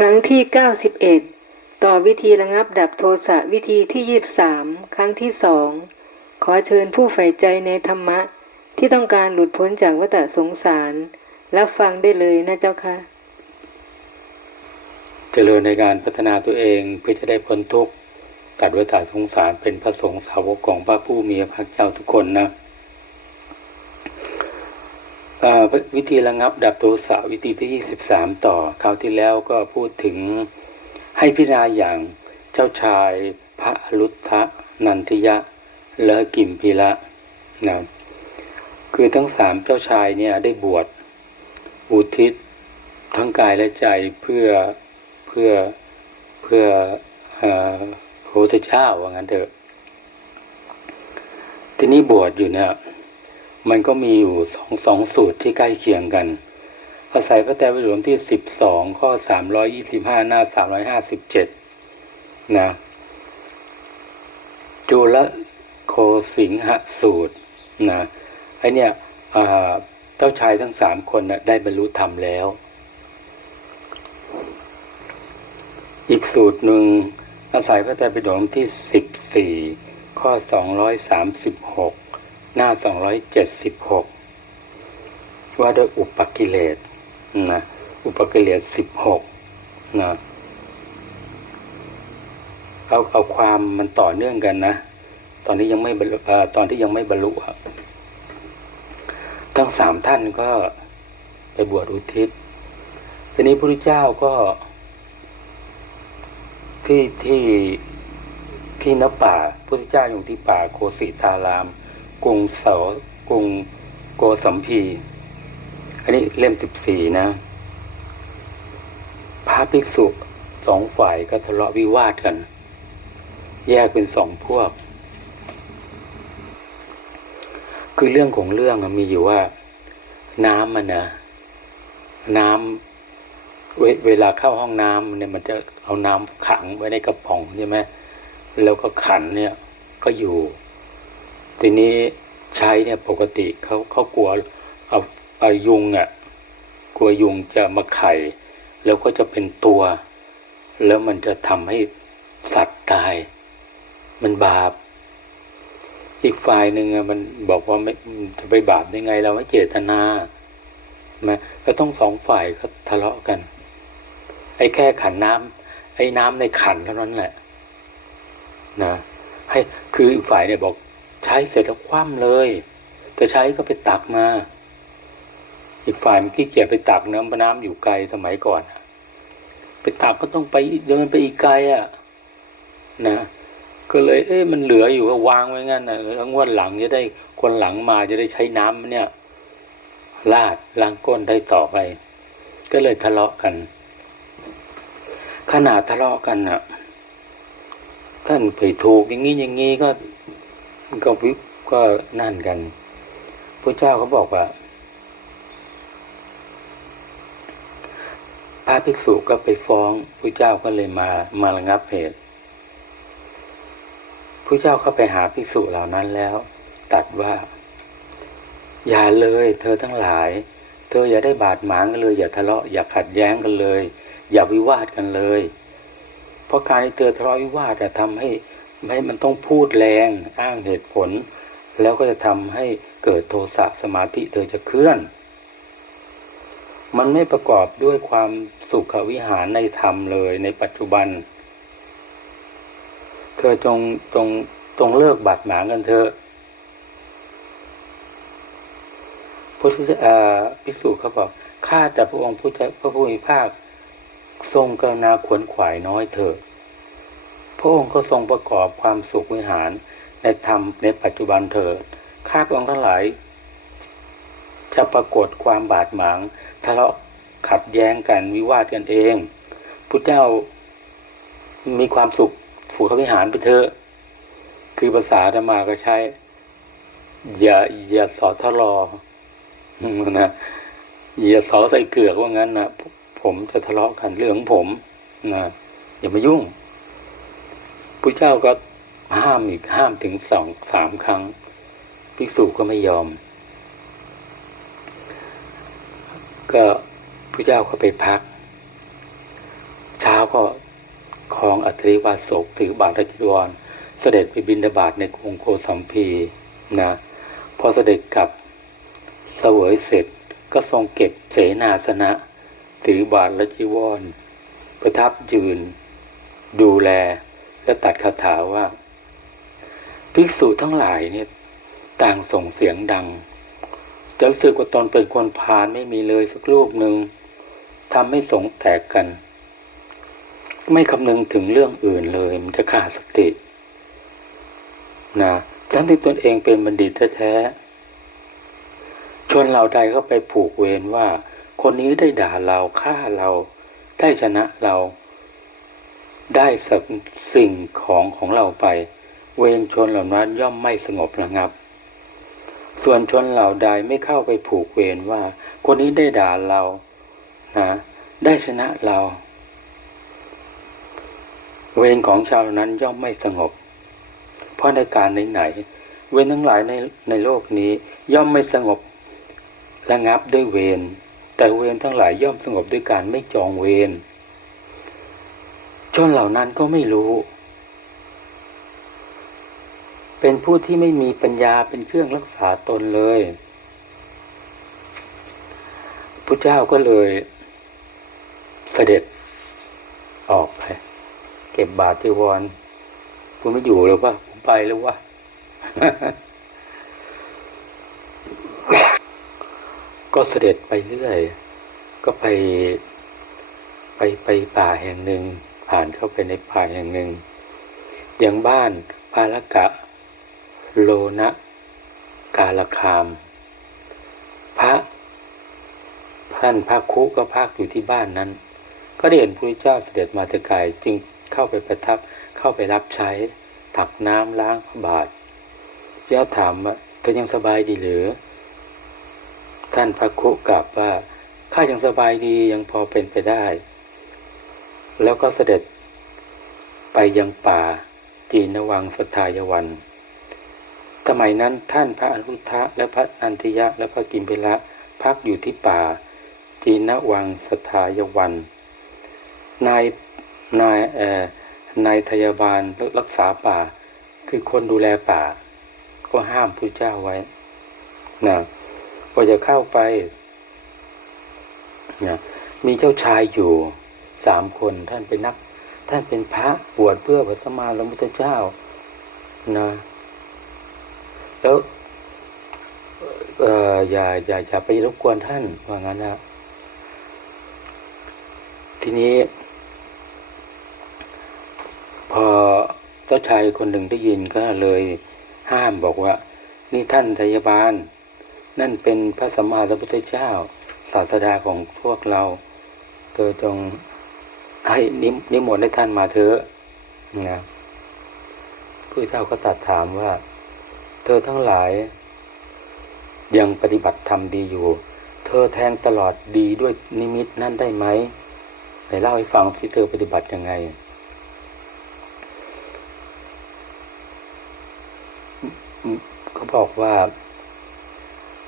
ครั้งที่ 91 ต่อวิธีระงับดับโทสะวิธีที่ 23 ครั้งที่สองขอเชิญผู้ใฝ่ใจในธรรมะ ที่ต้องการหลุดพ้นจากวัฏสงสาร รับฟังได้เลยนะเจ้าค่ะ เจริญในการพัฒนาตัวเองเพื่อจะได้พ้นทุกข์ตัดวัฏสงสารเป็นพระสงฆ์สาวกของพระผู้มีพระภาคเจ้าทุกคนนะ วิธีระงับดับโทสะวิธีที่ 23 ต่อ คราวที่แล้วก็พูดถึงให้พิจารณาอย่างเจ้าชายพระอรุทธะนันทิยะและกิมพิละนะคือทั้งสามเจ้าชายเนี่ยได้บวชอุทิศทั้งกายและใจเพื่อเพื่อเพื่อเอ่อพระพุทธเจ้าว่างั้นเถอะ ทีนี้บวชอยู่เนี่ย มันก็มีอยู่สองสองสูตรที่ใกล้เคียงกันอาศัยพระไตรปิฎกที่สิบสองข้อสามร้อยยี่สิบห้าหน้าสามร้อยห้าสิบเจ็ดนะจุลโคสิงหสูตรนะไอเนี่ยเจ้าชายทั้งสามคนนะได้บรรลุธรรมแล้ว อีกสูตรหนึ่งอาศัยพระไตรปิฎกที่สิบสี่ข้อสองร้อยสามสิบหก หน้าสองร้อยเจ็ดสิบหกว่าด้วยอุปกิเลสนะอุปกิเลสสิบหกนะเอาเอาความมันต่อเนื่องกันนะ ตอนนี้ยังไม่บรรลุตอนที่ยังไม่บรรลุทั้งสามท่านก็ไปบวชอุทิศ ทีนี้พระพุทธเจ้าก็ ที่ที่ที่นป่าพระพุทธเจ้าอยู่ที่ป่าโคสิตาราม กรุงเสากรุงโกสัมพี อันนี้เล่มสิบสี่นะ พระภิกษุสองฝ่ายก็ทะเลาะวิวาทกัน แยกเป็นสองพวก คือเรื่องของเรื่องมีอยู่ว่า น้ำมันนะน้ำเวเวลาเข้าห้องน้ำเนี่ยมันจะเอาน้ำขังไว้ในกระป๋องใช่ไหมแล้วก็ขันเนี่ยก็อยู่ ทีนี้ใช้เนี่ยปกติเขาเขากลัวเอาเอายุงอะ่ะกลัวยุงจะมาไข่ แล้วก็จะเป็นตัว แล้วมันจะทำให้สัตว์ตาย มันบาป อีกฝ่ายหนึ่งอะมันบอกว่าไม่จะไปบาปได้ไง เราไม่เจตนาใช่ไหมก็ต้องสองฝ่ายก็ทะเลาะกัน ไอ้แค่ขันน้ำไอ้น้ำในขันเท่านั้นแหละนะให้คืออีกฝ่ายเนี่ยบอก ใช้เสร็จแล้วคว่ำเลยแต่ใช้ก็ไปตักมา อีกฝ่ายมันขี้เกียจไปตักน้ำน้ำอยู่ไกลสมัยก่อน ไปตักก็ต้องไปเดินไปอีกไกลอะ นะ ก็เลย เอ๊ะมันเหลืออยู่ก็วางไว้งั้นนะแล้วงวดหลังจะได้คนหลังมาจะได้ใช้น้ำเนี่ยลาดล้างก้นได้ต่อไป ก็เลยทะเลาะกัน ขนาดทะเลาะกันอะท่านไปถูกอย่างนี้อย่างนี้ก็ ก็วิบก็นั่นกันพระเจ้าเขาบอกว่า พระภิกษุก็ไปฟ้องพระเจ้าก็เลยมามาระงับเหตุพระเจ้าเข้าไปหาภิกษุเหล่านั้นแล้ว ตัดว่า อย่าเลย เธอทั้งหลาย เธออย่าได้บาดหมางกันเลย อย่าทะเลาะอย่าขัดแย้งกันเลย อย่าวิวาทกันเลย เพราะการที่เธอทะเลาะวิวาทจะทำให้ ให้มันต้องพูดแรงอ้างเหตุผล แล้วก็จะทำให้เกิดโทสะสมาธิเธอจะเคลื่อน มันไม่ประกอบด้วยความสุขวิหารในธรรมเลยในปัจจุบัน เธอจงจงจงเลิกบาดหมางกันเถอะพุทธอ่าพิสูจเขาบอกข้าแต่พระองค์พระผู้มีภาค ทรงกรุณาขวนขวายน้อยเถอะ พระองค์ก็ทรงประกอบความสุขวิหารในธรรมในปัจจุบันเถิด ข้าพระองค์ทั้งหลาย จะปรากฏความบาดหมางทะเลาะขัดแย้งกันวิวาทกันเอง พุทธเจ้ามีความสุขฝูขวิหารไปเถอะ คือภาษาธรรมาก็ใช้ อย่าอย่าสอทะลอนะอย่าสอใส่เกลือกว่างั้นนะผมจะทะเลาะกันเรื่องของผมนะอย่ามายุ่ง พระเจ้าก็ห้ามอีกห้ามถึงสองสามครั้ง ภิกษุก็ไม่ยอม ก็พระเจ้าก็ไปพักพก็ครองอัตริวาสกถือบาทรจีวร เสด็จไปบินทบาทในกรุงโกสัมพีนะพอเสด็จกลับเสวยเสร็จก็ทรงเก็บเสนาสนะถือบาทรจีวร ประทับยืน ดูแล และตัดคาถาว่า ภิกษุทั้งหลายเนี่ยต่างส่งเสียงดังจะรู้สึกว่าตนเป็นคนพาลไม่มีเลยสักรูปหนึ่งทำให้สงแตกกัน ไม่คำนึงถึงเรื่องอื่นเลย มันจะขาดสตินะทั้งที่ตนเองเป็นบัณฑิตแท้ๆชวนเราใดก็ไปผูกเวรว่า คนนี้ได้ด่าเราฆ่าเรา ได้ชนะเรา ได้สับสิ่งของของเราไป เวรชนเหล่านั้นย่อมไม่สงบระงับ ส่วนชนเหล่าใดไม่เข้าไปผูกเวรว่า คนนี้ได้ด่าเรานะได้ชนะเรา เวรของชาวนั้นย่อมไม่สงบ เพราะในการไหนๆเวรทั้งหลายในในโลกนี้ย่อมไม่สงบระงับด้วยเวรแต่เวรทั้งหลายย่อมสงบด้วยการไม่จองเวร ชนเหล่านั้นก็ไม่รู้ เป็นผู้ที่ไม่มีปัญญาเป็นเครื่องรักษาตนเลยพระเจ้าก็เลยเสด็จออกไป เก็บบาตรจีวรคุณไม่อยู่แล้ววะผมไปแล้ววะก็เสด็จไปเรื่อย ก็ไปไปไปป่าแห่งหนึ่ง ผ่านเข้าไปในป่าแห่งหนึ่ง อย่างบ้านพาลกะ โลนะกาลคาม พระท่านพระคุก็พักอยู่ที่บ้านนั้น ก็ได้เห็นพระเจ้าเสด็จมาแต่ไกลจึงเข้าไปประทับเข้าไปรับใช้ ตักน้ำล้างพระบาทเจ้าถามว่าเธอยังสบายดีหรือ ท่านพระคุกลับว่าข้ายังสบายดียังพอเป็นไปได้ แล้วก็เสด็จไปยังป่าจีนวังสทายวัน สมัยนั้นท่านพระอนุทะและพระนันทิยะและพระกิมเพละพักอยู่ที่ป่า จีนวังสทายวัน นายนายเอ่อนายทยาบาลรักษาป่า คือคนดูแลป่า ก็ห้ามพระเจ้าไว้นะพอจะเข้าไปนะมีเจ้าชายอยู่ สามคนท่านเป็นนัก ท่านเป็นพระบวชเพื่อพระสัมมาสัมพุทธเจ้านะแล้วเอออย่าอย่าอย่าไปรบกวนท่านว่างั้นนะทีนี้ พอเจ้าชายคนหนึ่งได้ยินก็เลยห้ามบอกว่า นี่ท่านทยาบาล นั่นเป็นพระสัมมาสัมพุทธเจ้าศาสดาของพวกเราเธอจง ให้นิมนิมนต์ให้ท่านมาเถอะนะพระเจ้าก็ตรัสถามว่า เธอทั้งหลาย ยังปฏิบัติธรรมดีอยู่ เธอแทงตลอดดีด้วยนิมิตนั่นได้ไหมไหนเล่าให้ฟังสิเธอปฏิบัติยังไง ก็บอกว่า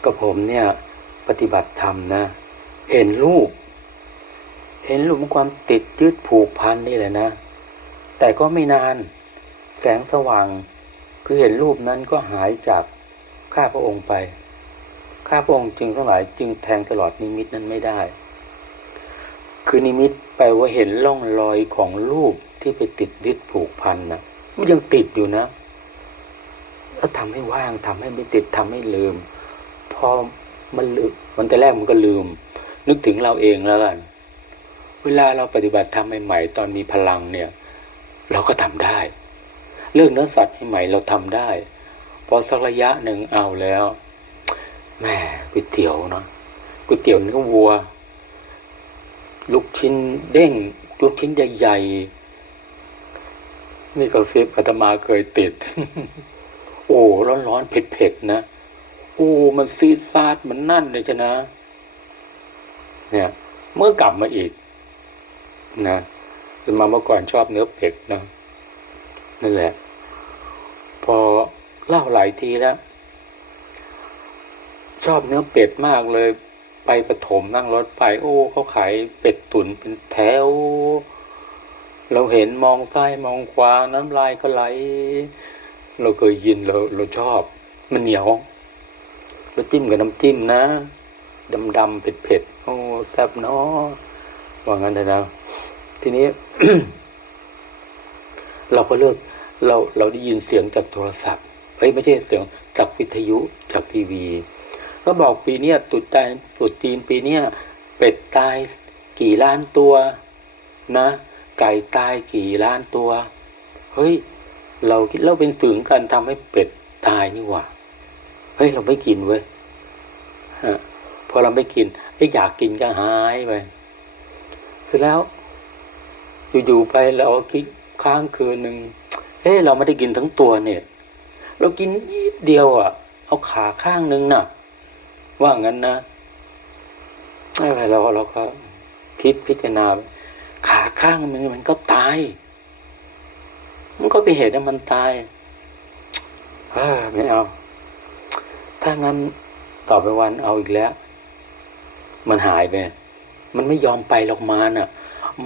กับผมเนี่ย ปฏิบัติธรรมนะ เห็นรูป เห็นรูปความติดยึดผูกพันนี่แหละนะ แต่ก็ไม่นาน แสงสว่าง คือเห็นรูปนั้นก็หายจากข้าพระองค์ไป ข้าพระองค์จึงทั้งหลายจึงแทงตลอดนิมิตนั้นไม่ได้ คือนิมิตแปลว่าเห็นร่องรอยของรูปที่ไปติดยึดผูกพันนะมันยังติดอยู่นะแล้วทำให้ว่างทำให้ไม่ติดทำให้ลืม พอมันลืมมันแต่แรกมันก็ลืม นึกถึงเราเองแล้วกัน เวลาเราปฏิบัติทำใหม่ๆตอนมีพลังเนี่ย เราก็ทำได้ เรื่องเนื้อสัตว์ใหม่ๆเราทำได้พอสักระยะหนึ่งเอาแล้วแหม่ก๋วยเตี๋ยวเนาะก๋วยเตี๋ยวเนื้อวัว ลูกชิ้นเด้ง ลูกชิ้นใหญ่ๆนี่ก็เซฟอาตมาเคยติด โอ้ร้อนๆเผ็ดๆนะโอ้มันซีดซาดมันนั่นเลยจ้ะนะ เนี่ย เมื่อกลับมาอีก นะจนมาเมื่อก่อนชอบเนื้อเป็ดนะนั่นแหละ พอเล่าหลายทีแล้ว ชอบเนื้อเป็ดมากเลยไปปฐมนั่งรถไปโอ้เขาขายเป็ดตุ๋นเป็นแถว เราเห็นมองซ้ายมองขวาน้ำลายก็ไหล เราเคยยินเราเราชอบ มันเหนียวแล้วจิ้มกับน้ำจิ้มนะดำดำๆเผ็ดเผ็ดๆโอ้แซ่บเนาะว่างั้นเลยนะ ทีนี้ เราก็เลิกเราเราได้ยินเสียงจากโทรศัพท์เฮ้ยไม่ใช่เสียงจากวิทยุจากทีวี ก็บอกปีเนี้ยตุดจีนตรุดจีนปีเนี้ยเป็ดตายกี่ล้านตัว นะ ไก่ตายกี่ล้านตัว เฮ้ย เราคิดเราเป็นสื่อของการทำให้เป็ดตายนี่หว่าเฮ้ยเราไม่กินเว้ยฮะพอเราไม่กินไอ้อยากกินก็หายไปเสร็จแล้ว อยู่ๆไปเราคิดค้างคืนหนึ่งเฮ้เราไม่ได้กินทั้งตัวเนี่ย เรากินนิดเดียวอะ เอาขาข้างหนึ่งน่ะ ว่างั้นนะไม่เป็นไรเราเราก็คิดพิจารณา ขาข้างมันมันก็ตาย มันก็เป็นเหตุให้มันตายเฮ้ยไม่เอา ถ้างั้นต่อไปวันเอาอีกแล้ว มันหายไป มันไม่ยอมไปหรอกมารน่ะ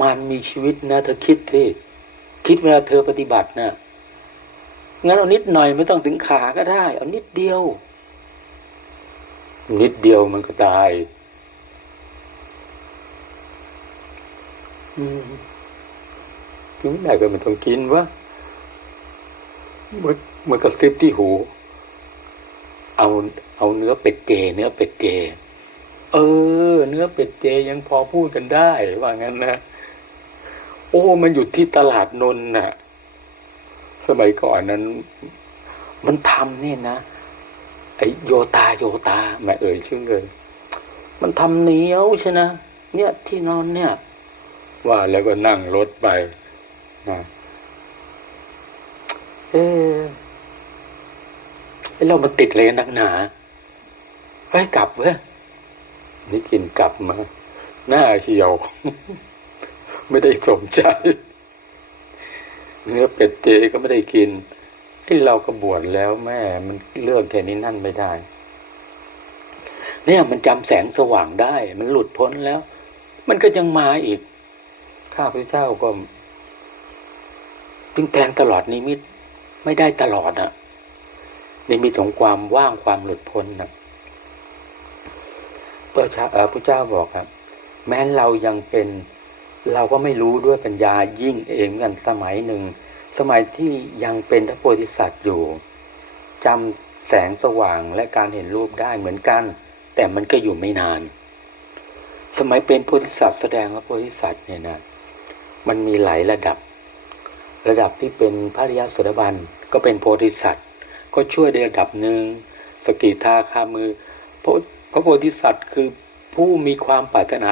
มันมีชีวิตนะ เธอคิดที่คิดเวลาเธอปฏิบัตินะงั้นเอานิดหน่อยไม่ต้องถึงขาก็ได้ เอานิดเดียว นิดเดียวมันก็ตายอืมกินไม่ได้ก็ไม่ต้องกินวะมันมันกระซิบที่หู เอาเอาเนื้อเป็ดเจ เนื้อเป็ดเจ เออ เนื้อเป็ดเจยังพอพูดกันได้ว่างั้นนะ โอ้ มันอยู่ที่ตลาดนนท์น่ะ สมัยก่อนนั้น มันทำนี่นะไอโยตาโยตาแม่เอ่ยชื่อเลย มันทำเหนียวใช่นะเนี่ยที่นอนเนี่ย ว่าแล้วก็นั่งรถไปนะเอ๊ะเอ๊ะเรามันติดเลยนักหนาไปกลับเว้ยนี่กินกลับมา หน้าเหี่ยว ไม่ได้สมใจ เนื้อเป็ดเจก็ไม่ได้กินที่เราก็บวชแล้วแม่มันเลือกแค่นี้นั่นไม่ได้ เนี่ยมันจำแสงสว่างได้ มันหลุดพ้นแล้ว มันก็ยังมาอีก ข้าพเจ้าก็ตึงแทงตลอดนิมิตไม่ได้ตลอดอะนิมิตของความว่างความหลุดพ้นนะพระเจ้าเออพระเจ้าบอกครับ แม้เรายังเป็น เราก็ไม่รู้ด้วยปัญญายิ่งเองกันสมัยหนึ่ง สมัยที่ยังเป็นพระโพธิสัตว์อยู่จำแสงสว่างและการเห็นรูปได้เหมือนกัน แต่มันก็อยู่ไม่นาน สมัยเป็นโพธิสัตว์แสดงว่าโพธิสัตว์เนี่ยนะมันมีหลายระดับ ระดับที่เป็นพระริยสดาบันก็เป็นโพธิสัตว์ ก็ช่วยในระดับหนึ่งสกิทาคามือพระพระโพธิสัตว์คือผู้มีความปรารถนา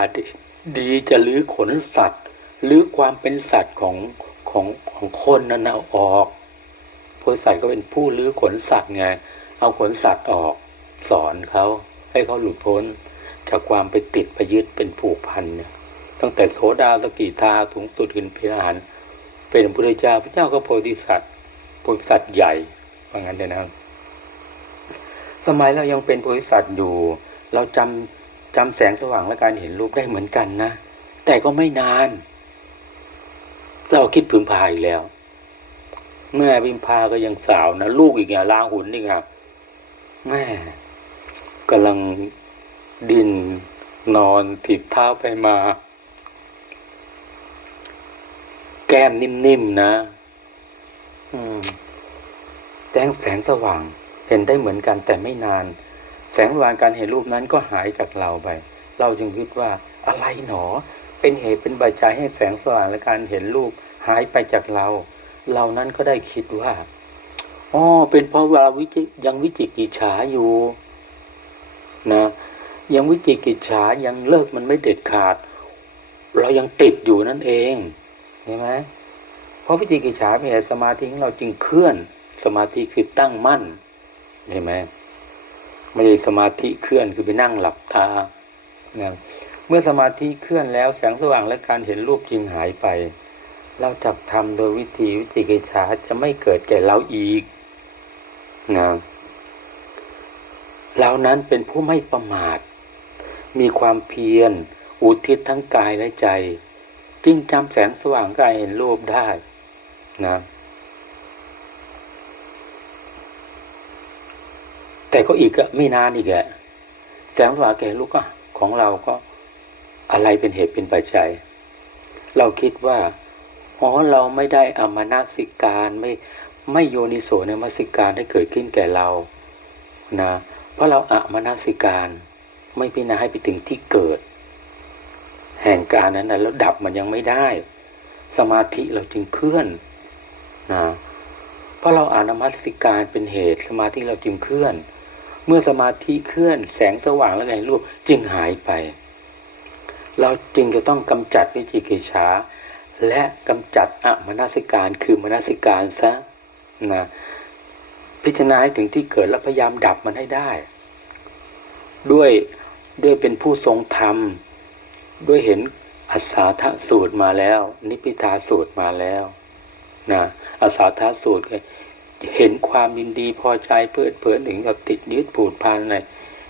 ดีจะลื้อขนสัตว์หรือความเป็นสัตว์ของของของคนนั้นเอาออกโพธิสัตว์ก็เป็นผู้ลื้อขนสัตว์ไงเอาขนสัตว์ออกสอนเขาให้เขาหลุดพ้น จากความไปติดไปยึดเป็นผูกพันเนี่ยตั้งแต่โสดาสกิทาถุงตุดขึ้นเป็นอาหารเป็นพระพุทธเจ้าพระเจ้าก็โพธิสัตว์โพธิสัตว์ใหญ่ว่างั้นเลยนะครับสมัยเรายังเป็นโพธิสัตว์อยู่ เราจำ จำแสงสว่างและการเห็นรูปได้เหมือนกันนะ แต่ก็ไม่นาน เราคิดพึงพาอีกแล้ว แม่พิมพาก็ยังสาวนะลูกอีกอย่างลาหุนนี่ครับแม่กำลังดินนอนถีบเท้าไปมา แก้มนิ่มๆนะอืมแสงแสงสว่าง เห็นได้เหมือนกันแต่ไม่นาน แสงสว่างการเห็นรูปนั้นก็หายจากเราไป เราจึงคิดว่าอะไรหนอ เป็นเหตุเป็นปัจจัยให้แสงสว่างและการเห็นรูปหายไปจากเรา เรานั้นก็ได้คิดว่าอ๋อเป็นเพราะว่าวิจิยังวิจิกิจฉาอยู่นะยังวิจิกิจฉายังเลิกมันไม่เด็ดขาด เรายังติดอยู่นั่นเองเห็นไหมเพราะวิจิกิจฉาเป็นเหตุสมาธิของเราจึงเคลื่อน สมาธิคือตั้งมั่นเห็นไหม ไม่ใช่สมาธิเคลื่อนคือไปนั่งหลับตานะเมื่อสมาธิเคลื่อนแล้วแสงสว่างและการเห็นรูปจริงหายไป เราจับทำโดยวิธีวิจิกิจฉาจะไม่เกิดแก่เราอีกนะเรานั้นเป็นผู้ไม่ประมาท มีความเพียร อุทิศทั้งกายและใจ จึงจำแสงสว่างกายเห็นรูปได้นะ แต่ก็อีกอะไม่นานอีกอะแสงสว่างแกายเห็นรูปก็ของเราก็อะไรเป็นเหตุเป็นปัจจัย เราคิดว่าอ๋อเราไม่ได้อามานาสิการไม่ไม่โยนิโสในมสิการให้เกิดขึ้นแก่เรานะเพราะเราอะมานาสิการ ไม่พิจารณาให้ไปถึงที่เกิด แห่งการนั้นนะแล้วดับมันยังไม่ได้ สมาธิเราจึงเคลื่อนนะเพราะเราอานนมัสสิการเป็นเหตุสมาธิเราจึงเคลื่อน เมื่อสมาธิเคลื่อนแสงสว่างแล้วไงรูปจึงหายไป เราจึงจะต้องกำจัดวิจิกิจฉาและกำจัดอมนสิการคือมนสิการซะนะพิจารณาถึงที่เกิดแล้วพยายามดับมันให้ได้ ด้วยด้วยเป็นผู้ทรงธรรม ด้วยเห็นอัสาทสูตรมาแล้ว นิพิทาสูตรมาแล้วนะอัสสาทสูตร เห็นความยินดีพอใจเพลิดเพลินถึงกับติดยึดผูดพันอะไร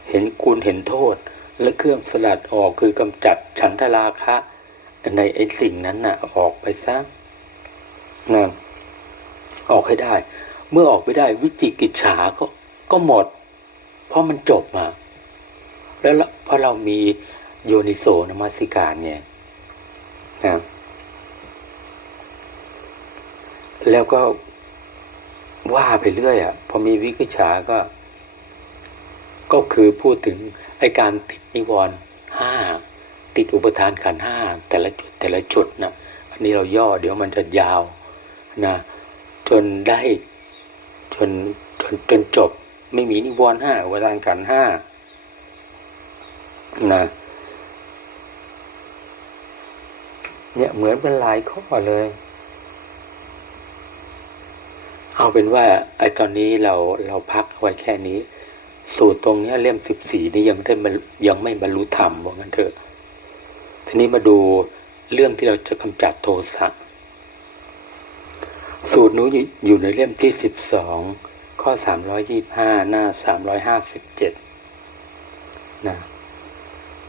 เห็นคุณเห็นโทษ และเครื่องสลัดออกคือกำจัดฉันทราคะในไอ้สิ่งนั้นน่ะออกไปซะนะออกให้ได้ เมื่อออกไปได้วิจิกิจฉาก็ก็หมด เพราะมันจบมาแล้วเพราะเรามีโยนิโสนมัสิการเนี่ยนะแล้วก็ ว่าไปเรื่อยอะ่ะ พอมีวิกิจฉาก็ ก็คือพูดถึงไอการติดนิวรณ์ห้าติดอุปทานขันห้าแต่ละจุดแต่ละจุดนะอันนี้เราย่อเดี๋ยวมันจะยาวนะจนได้จนจนจนจบ ไม่มีนิวรณ์ห้าอุปทานขันห้านะเนี่ยเหมือนเป็นหลายข้อเลย เอาเป็นว่าไอ้ตอนนี้เราเราพักไว้แค่นี้ สูตรตรงเนี้ยเล่มสิบสี่นี่ยังไม่ได้ยังไม่บรรลุธรรมว่างั้นเถอะ ทีนี้มาดูเรื่องที่เราจะกำจัดโทสะสูตรนู้อยู่อยู่ในเล่มที่สิบสองข้อสามร้อยยี่ห้าหน้าสามร้อยห้าสิบเจ็ดนะ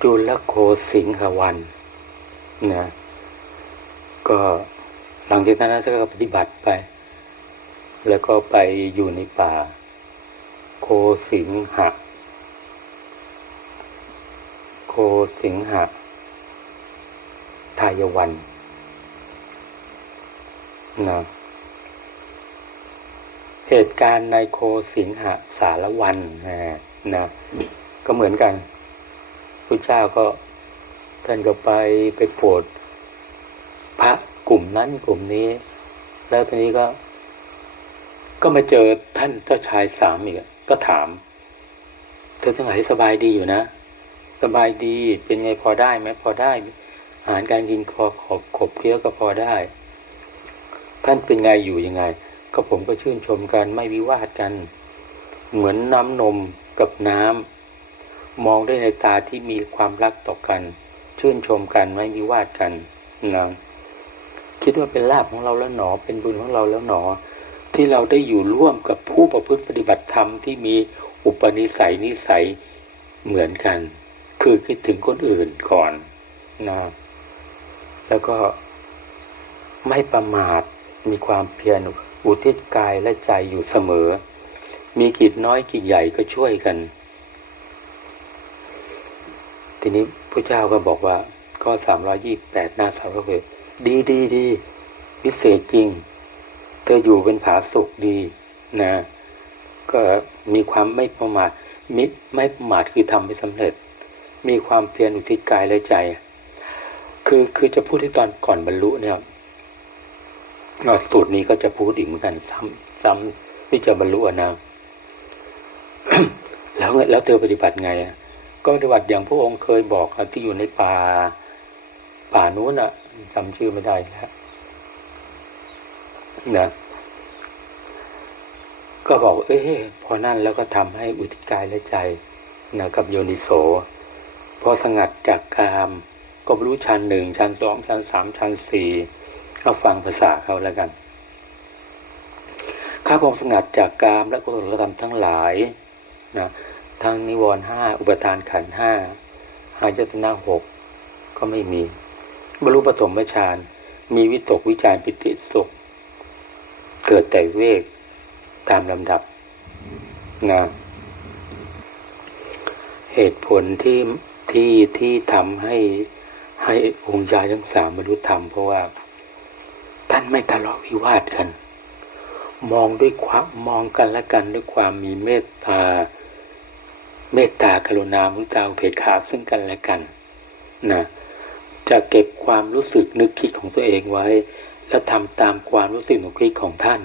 จุลโคสิงหวันนะก็หลังจากนั้นก็ปฏิบัติไป แล้วก็ไปอยู่ในป่า โคสิงหะ โคสิงหะ ทายวันนะเหตุการณ์ในโคสิงหะสารวันนะนะก็เหมือนกันพระเจ้าก็ท่านก็ไปไปโปรดพระกลุ่มนั้นกลุ่มนี้ แล้วทีนี้ก็ ก็มาเจอท่านเจ้าชายสามอีกก็ถาม เธอทั้งหลายสบายดีอยู่นะ สบายดีเป็นไงพอได้ไหมพอได้ อาหารการกินคอขอบขบเคี้ยวก็พอได้ ท่านเป็นไงอยู่ยังไง ก็ผมก็ชื่นชมกันไม่วิวาทกัน เหมือนน้ำนมกับน้ำมองด้วยในตาที่มีความรักต่อกัน ชื่นชมกันไม่วิวาทกันนะคิดว่าเป็นลาภของเราแล้วหนอ เป็นบุญของเราแล้วหนอ ที่เราได้อยู่ร่วมกับผู้ประพฤติปฏิบัติธรรมที่มีอุปนิสัยนิสัยเหมือนกัน คือคิดถึงคนอื่นก่อนนะแล้วก็ไม่ประมาทมีความเพียรอุทิศกายและใจอยู่เสมอ มีกิจน้อยกิจใหญ่ก็ช่วยกัน ทีนี้พระเจ้าก็บอกว่าข้อสามร้อยี่แปดหน้าสามร้อยดีดีดีพิเศษจริง เธออยู่เป็นผาสุกดีนะ ก็มีความไม่ประมาทมิไม่ประมาทคือทำให้สำเร็จ มีความเพียรอุทิศกายและใจ คือคือจะพูดที่ตอนก่อนบรรลุเนี่ยสูตรนี้ก็จะพูดอีกเหมือนกัน ซ้ำซ้ำที่จะบรรลุอะนะแล้วแล้วเธอปฏิบัติไงก็ปฏิบัติอย่างพระองค์เคยบอกที่อยู่ในป่าป่านู้นอะจำชื่อไม่ได้แล้วนะ ก็บอกเอ้พอนั่นแล้วก็ทำให้อุทิศกายและใจนะกับโยนิโสพอสงัดจากกาม ก็บรรลุชั้นหนึ่งชั้นสองชั้นสามชั้นสี่ก็ฟังภาษาเขาแล้วกันข้าพงสงัดจากกามและกุศลธรรมทั้งหลายนะทั้งนิวรณ์ห้าอุปทานขันห้าหายตนะหกก็ไม่มี บรรลุปฐมฌานมีวิตกวิจารปิติสุข เกิดแต่เวก ตามลำดับนะเหตุผลที่ที่ที่ทำให้ให้องค์ชายทั้งสามบรรลุธรรมเพราะว่า ท่านไม่ทะเลาะวิวาทกัน มองด้วยความมองกันและกันด้วยความมีเมตตาเมตตากรุณามุตาเพกขาซึ่งกันและกันนะจะเก็บความรู้สึกนึกคิดของตัวเองไว้ แล้วทำตามความรู้สึกนึกคิดของท่าน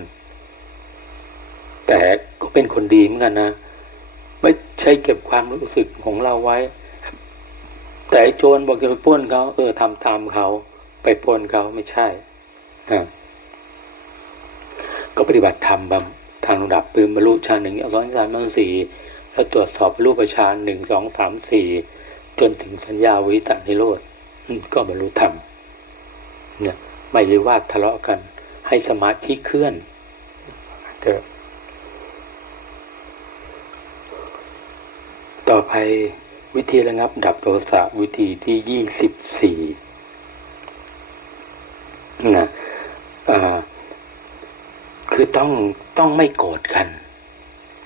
แต่ก็เป็นคนดีเหมือนกันนะ ไม่ใช่เก็บความรู้สึกของเราไว้ แต่โจรบอกจะไปป้นเขาเออทำตามเขาไปป้นเขาไม่ใช่ก็ปฏิบัติธรรมบำทางระดับปืนบรรลุฌานหนึ่งร้อยสามสี่แล้วตรวจสอบรูปฌานหนึ่งสองสามสี่จนถึงสัญญาวิตานิโรธก็บรรลุธรรมเนี่ยไม่วิวาททะเลาะกัน ให้สมาธิเคลื่อนเถอะ ต่อไปวิธีระงับดับโทสะวิธีที่ยี่สิบสี่นะคือต้องต้องไม่โกรธกัน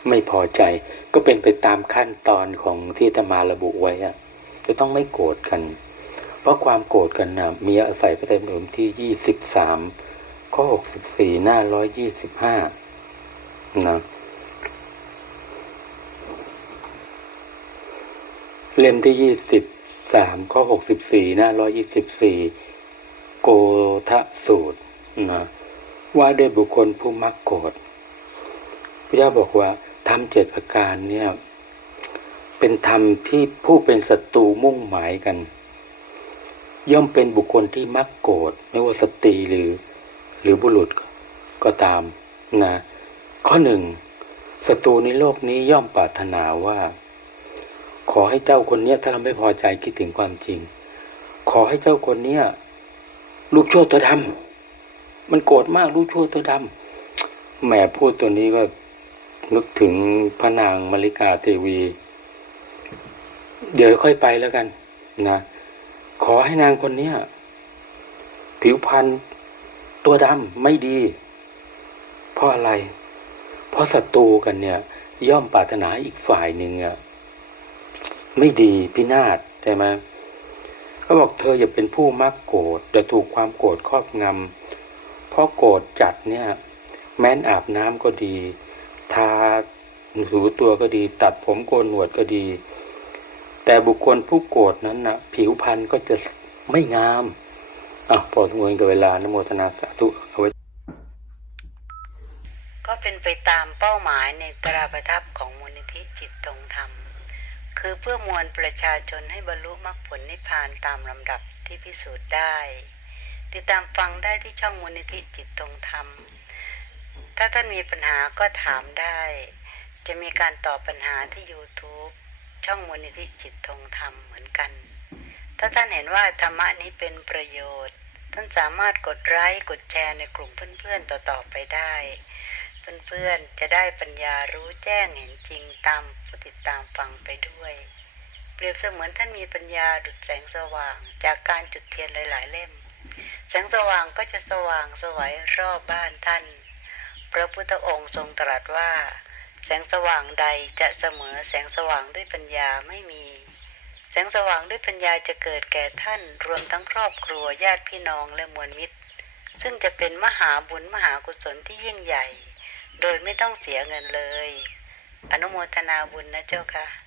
ไม่พอใจก็เป็นไปตามขั้นตอนของที่ธรรมาระบุไว้อะจะต้องไม่โกรธกัน เพราะความโกรธกันนะมีอาศัยพระไตรปิฎกที่ยี่สิบสามข้อหกสิบสี่หน้าร้อยยี่สิบห้านะ เล่มที่ยี่สิบสามข้อหกสิบสี่หน้าร้อยยี่สิบสี่โกทะสูตรนะว่าด้วยบุคคลผู้มักโกรธพระเจ้าบอกว่าทำเจ็ดประการเนี่ย เป็นธรรมที่ผู้เป็นศัตรูมุ่งหมายกัน ย่อมเป็นบุคคลที่มักโกรธไม่ว่าสตรีหรือ หรือบุรุษก็ตามนะข้อหนึ่งศัตรูในโลกนี้ย่อมปรารถนาว่า ขอให้เจ้าคนเนี้ยถ้าเราไม่พอใจคิดถึงความจริง ขอให้เจ้าคนเนี้ยลูกชั่วตัวดำมันโกรธมากลูกชั่วตัวดำแหมพูดตัวนี้ก็นึกถึงพระนางมาริกาเทวี เดี๋ยวค่อยไปแล้วกันนะขอให้นางคนเนี้ยผิวพรรณตัวดำไม่ดี เพราะอะไร เพราะศัตรูกันเนี่ย ย่อมปรารถนาอีกฝ่ายหนึ่งอะ ไม่ดีพินาศใช่ไหมเขาบอกเธออย่าเป็นผู้มักโกรธจะถูกความโกรธครอบงำเพราะโกรธจัดเนี่ย แม้นอาบน้ำก็ดี ทาหูตัวก็ดี ตัดผมโกนหนวดก็ดี แต่บุคคลผู้โกรธนั้นนะผิวพรรณก็จะไม่งามอะพอสมควรกับเวลานโมทนาสาธุเอาไว้ก็เป็นไปตามเป้าหมายในตราประทับของมูลนิธิจิตตรงธรรม คือเพื่อมวลประชาชนให้บรรลุมรรคผลนิพพานตามลำดับที่พิสูจน์ได้ ติดตามฟังได้ที่ช่องมูลนิธิจิตตรงธรรม ถ้าท่านมีปัญหาก็ถามได้ จะมีการตอบปัญหาที่ YouTube ช่องมูลนิธิจิตตรงธรรมเหมือนกัน ถ้าท่านเห็นว่าธรรมะนี้เป็นประโยชน์ ท่านสามารถกดไลค์กดแชร์ในกลุ่มเพื่อนๆต่อๆไปได้ เพื่อนๆจะได้ปัญญารู้แจ้งเห็นจริงตาม ตามฟังไปด้วย เปรียบเสมือนท่านมีปัญญาดุจแสงสว่าง จากการจุดเทียนหลาย ๆ เล่ม แสงสว่างก็จะสว่างสวัยรอบบ้านท่าน พระพุทธองค์ทรงตรัสว่า แสงสว่างใดจะเสมอแสงสว่างด้วยปัญญาไม่มี แสงสว่างด้วยปัญญาจะเกิดแก่ท่านรวมทั้งครอบครัวญาติพี่น้องและมวลมิตร ซึ่งจะเป็นมหาบุญมหากุศลที่ยิ่งใหญ่ โดยไม่ต้องเสียเงินเลย อนุโมทนาบุญนะเจ้าค่ะ